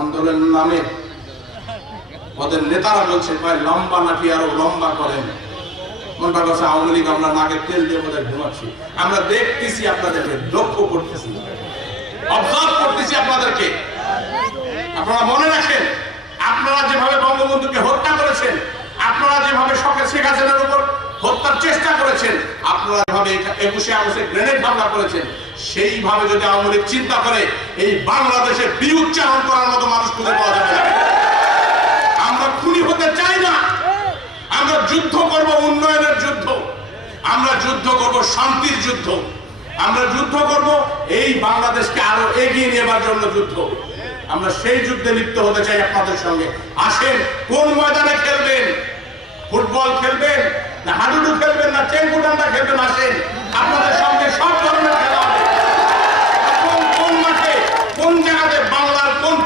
আন্দোলনের নামে ওদের নেতারা বলছে ভাই লম্বা নাকি আরো লম্বা করেন। মনটা কথা আওয়ামী লীগ আমরা নাকে তেল দিয়ে বোধহয় ঘুমাচ্ছি। আমরা দেখতেছি, আপনাদেরকে লক্ষ্য করতেছি, অবজার্ভ করতেছি আপনাদেরকে। আপনারা মনে রাখেন, আপনারা যেভাবে বঙ্গবন্ধুকে হত্যা করেছেন, আপনারা যেভাবে শেখ হাসিনার উপর হত্যার চেষ্টা করেছেন, আপনারা যেভাবে 21শে আগস্টে গ্রেনেড হামলা করেছেন, সেইভাবে যদি আওয়ামী লীগ চিন্তা করে এই বাংলাদেশে বি উচ্চারণ করার মতো মানুষ খুঁজে পাওয়া যাবে না। আমরা খুনি হতে চাই না। আমরা যুদ্ধ করব উন্নয়নের যুদ্ধ, আমরা যুদ্ধ করব শান্তির যুদ্ধ, আমরা যুদ্ধ করব এই বাংলাদেশকে আরো এগিয়ে নেবার জন্য যুদ্ধ। আমরা সেই যুদ্ধে লিপ্ত হতে চাই আপনাদের সঙ্গে। আসেন, কোন ময়দানে খেলবেন? ফুটবল খেলবেন না হাডুডু খেলবেন না টেঙ্গু ডান্ডা খেলবেন? আসেন, আপনাদের সঙ্গে সব ধরনের খেলা হবে। কোন মাঠে, কোন জায়গাতে, বাংলার কোন